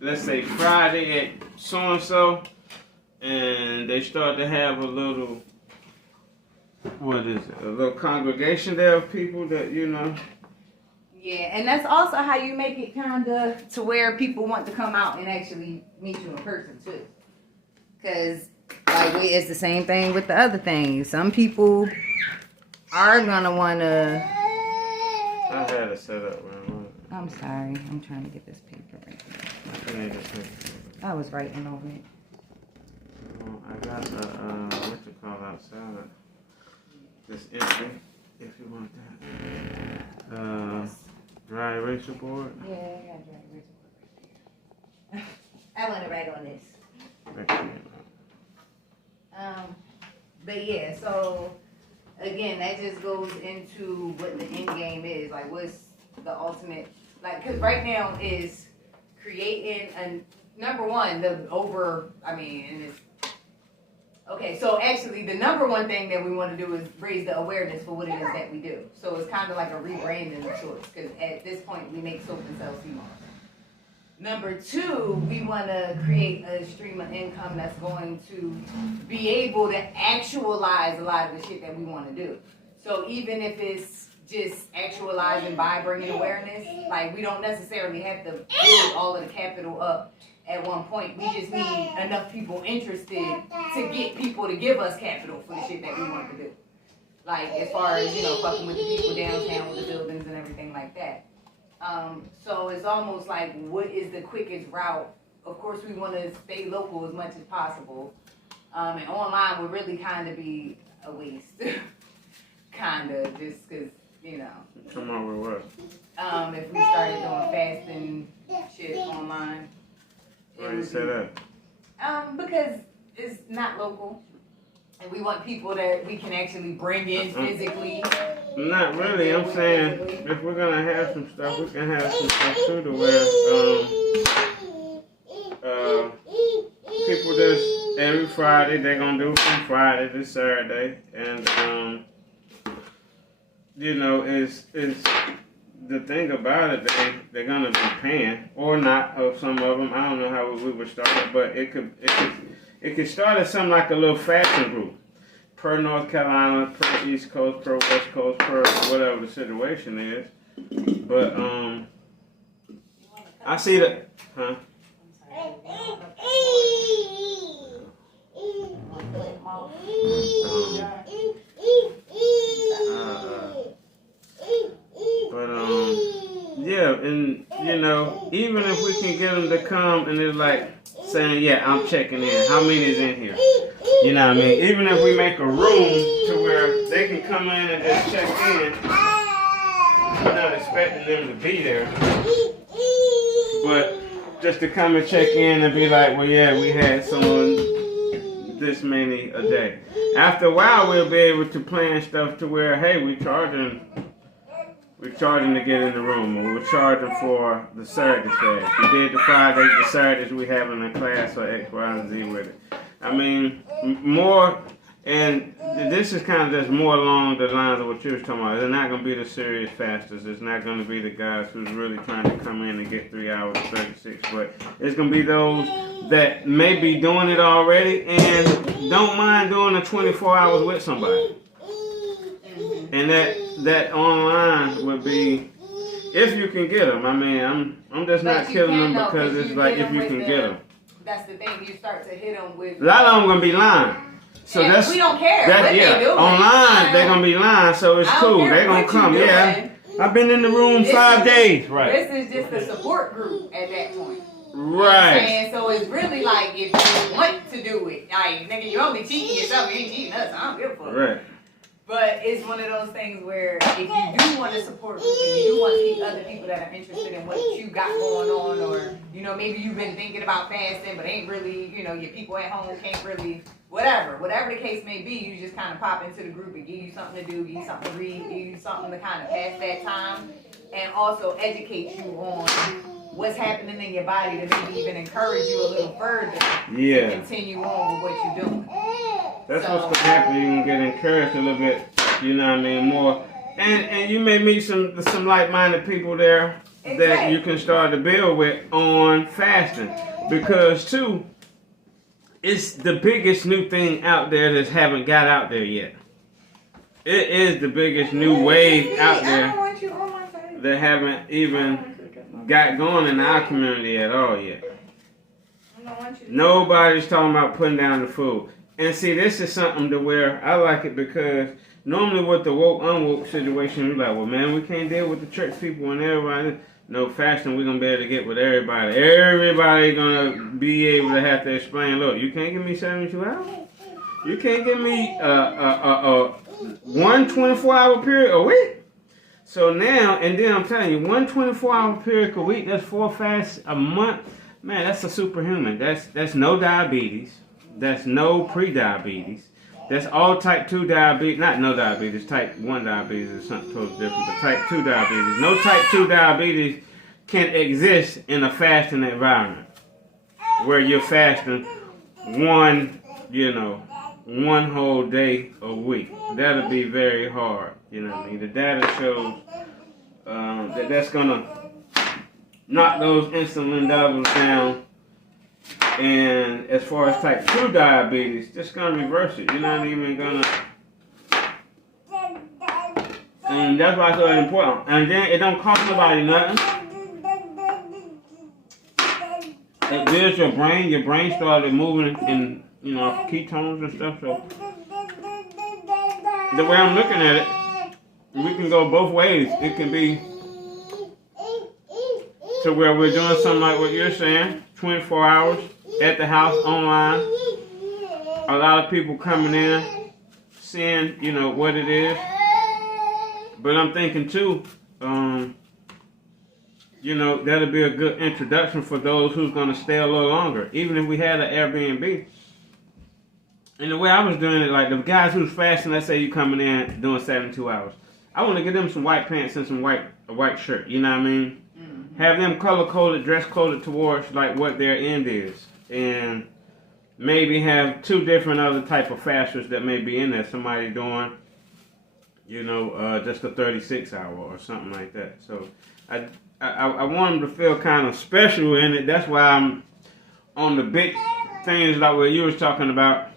let's say Friday at so and so, and they start to have a little, what is it? A little congregation there of people that Yeah, and that's also how you make it kind of to where people want to come out and actually meet you in person too. Because it's the same thing with the other things. Some people are gonna wanna. I had it set up. I'm sorry. I'm trying to get this paper right here. I was writing on it. I got the what you call outside. This empty, if you want that. Dry eraser board. Yeah, I got dry eraser board. I want to write on this. But yeah, so again, that just goes into what the end game is. Like, what's the ultimate? Like, because right now is creating number one, okay, so actually the number one thing that we want to do is raise the awareness for what it is that we do. So it's kind of like a rebranding of sorts, because at this point we make soap and sell sea moss. Number two, we want to create a stream of income that's going to be able to actualize a lot of the shit that we want to do. So even if it's just actualizing by bringing awareness, like, we don't necessarily have to build all of the capital up at one point. We just need enough people interested to get people to give us capital for the shit that we want to do. Like, as far as, fucking with the people downtown with the buildings and everything like that. So it's almost like, what is the quickest route? Of course, we want to stay local as much as possible. And online would really kind of be a waste. Kind of, just because, Come on with what? If we started doing fasting shit online. Why do you say that? Because it's not local. And we want people that we can actually bring in physically. Not really. I'm saying if we're gonna have some stuff, we can have some stuff too to where people just every Friday they're gonna do from Friday to Saturday, and is the thing about it, they're gonna be paying or not, of some of them. I don't know how we would start it, but it could start as something like a little fashion group. Per North Carolina, per East Coast, per West Coast, per whatever the situation is. But I see that, huh? Yeah, and even if we can get them to come and it's like saying, yeah, I'm checking in. How many is in here? You know what I mean? Even if we make a room to where they can come in and just check in, we're not expecting them to be there, but just to come and check in and be like, well, yeah, we had someone this many a day. After a while, we'll be able to plan stuff to where, hey, we're charging to get in the room, or we're charging for the Saturday class. We did the Fridays, the Saturdays we having a class or X, Y, and Z with it. I mean, more, and this is kind of just more along the lines of what you was talking about. It's not going to be the serious fasters. It's not going to be the guys who's really trying to come in and get 3 hours 36. But it's going to be those that may be doing it already and don't mind doing the 24 hours with somebody. And that online would be, if you can get them. I mean, I'm just not killing them because it's like if you can get them. That's the thing. You start to hit them with. A lot of them gonna be lying. So yeah, that's we don't care. They do. Online they're gonna be lying. So it's cool. They're gonna come. Yeah, I've been in the room 5 days. Right. This is just a support group at that point. Right. And so it's really like if you want to do it, like nigga, you only cheating yourself. You ain't cheating us. I don't give a fuck. Right. But it's one of those things where if you do want to support group and you do want to see other people that are interested in what you got going on, or maybe you've been thinking about fasting but ain't really, your people at home can't really, whatever the case may be, you just kind of pop into the group and give you something to do, give you something to read, give you something to kind of pass that time, and also educate you on what's happening in your body to maybe even encourage you a little further to continue on with what you're doing. That's what's going to happen. You're going to get encouraged a little bit, more. And you may meet some like-minded people there. that you can start to build with on fasting. Because too, it's the biggest new thing out there that haven't got out there yet. It is the biggest new wave out there that haven't even got going in our community at all yet. Nobody's talking about putting down the food. And see, this is something to where I like it because normally with the woke, unwoke situation, we're like, well, man, we can't deal with the church people and everybody. No, fasting, we're going to be able to get with everybody. Everybody going to be able to have to explain, look, you can't give me 72 hours? You can't give me one 24-hour period a week? So now, and then I'm telling you, one 24-hour period a week, that's 4 fasts a month. Man, that's a superhuman. That's no diabetes. That's no pre-diabetes. That's all type 2 diabetes. Not no diabetes. Type 1 diabetes is something totally different. But type 2 diabetes. No type 2 diabetes can exist in a fasting environment where you're fasting one whole day a week. That'll be very hard. You know what I mean? The data shows that's going to knock those insulin levels down. And as far as type 2 diabetes, just going to reverse it. You're not even going to... And that's why it's so important. And then it don't cost nobody nothing. It builds your brain. Your brain started moving in, ketones and stuff. So the way I'm looking at it, we can go both ways. It can be to where we're doing something like what you're saying, 24 hours at the house, online. A lot of people coming in, seeing, what it is. But I'm thinking too, that'll be a good introduction for those who's going to stay a little longer. Even if we had an Airbnb. And the way I was doing it, like the guys who's fasting, let's say you coming in doing 72 hours. I want to get them some white pants and a white shirt. You know what I mean? Mm-hmm. Have them color coded, dress coded towards like what their end is, and maybe have 2 different other type of fasters that may be in there. Somebody doing, just a 36 hour or something like that. So I want them to feel kind of special in it. That's why I'm on the big things like what you was talking about.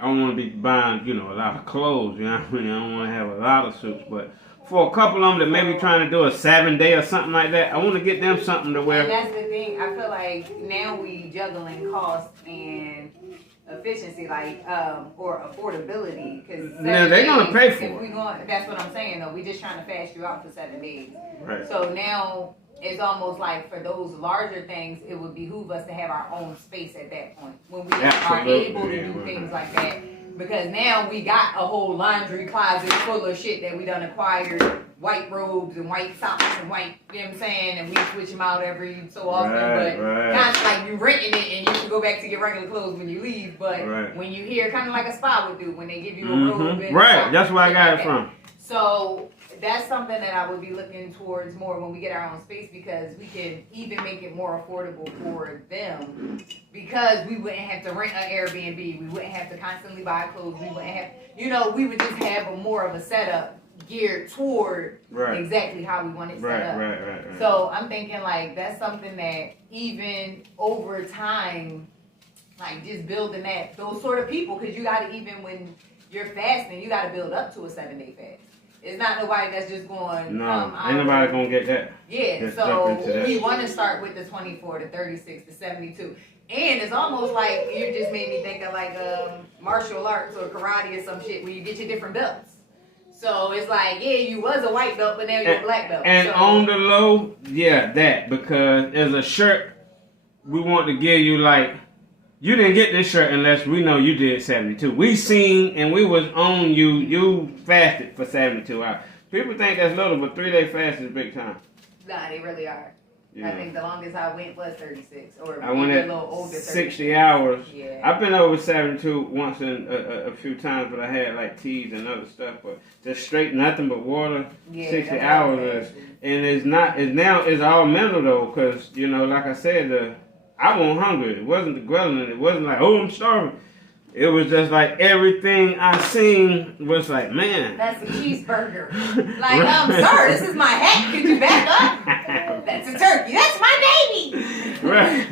I don't want to be buying, a lot of clothes, I don't want to have a lot of suits, but for a couple of them that may be trying to do a 7-day or something like that, I want to get them something to wear. And that's the thing. I feel like now we juggling cost and efficiency, or affordability. Now they're going to pay for it. That's what I'm saying, though. We just trying to fast you out for 7 days. Right. So now it's almost like for those larger things, it would behoove us to have our own space at that point when we are able to do things like that. Because now we got a whole laundry closet full of shit that we done acquired, white robes and white socks and white, you know what I'm saying, and we switch them out every so often. But kind of like you renting it and you can go back to your regular clothes when you leave. But when you hear, kind of like a spa would do when they give you a robe. And that's where I got it from. So that's something that I would be looking towards more when we get our own space, because we can even make it more affordable for them, because we wouldn't have to rent an Airbnb, we wouldn't have to constantly buy clothes, we wouldn't have, we would just have more of a setup geared toward exactly how we want it set up. Right. So I'm thinking like that's something that even over time, like just building those sort of people, because you got to, even when you're fasting, you got to build up to a 7-day fast. It's not nobody that's just going. No, ain't nobody gonna get that. Yeah, just so we want to start with the 24, the 36, the 72, and it's almost like you just made me think of like martial arts or karate or some shit where you get your different belts. So it's like, you was a white belt, but now you're a black belt. And on the low, that, because as a shirt, we want to give you like, you didn't get this shirt unless we know you did 72. We seen and we was on you fasted for 72 hours. People think that's little, but 3-day fast is big time. Nah, they really are. Yeah. I think the longest I went was 36, or I went a little older. 60 hours. Yeah. I've been over 72 once in a few times, but I had like teas and other stuff. But just straight nothing but water. 60 hours and it's all mental though, because like I said, I wasn't hungry. It wasn't the grilling. It wasn't like, I'm starving. It was just like everything I seen was like, man. That's a cheeseburger. Like, I'm sorry, this is my hat. Could you back up? That's a turkey. That's my baby. Right.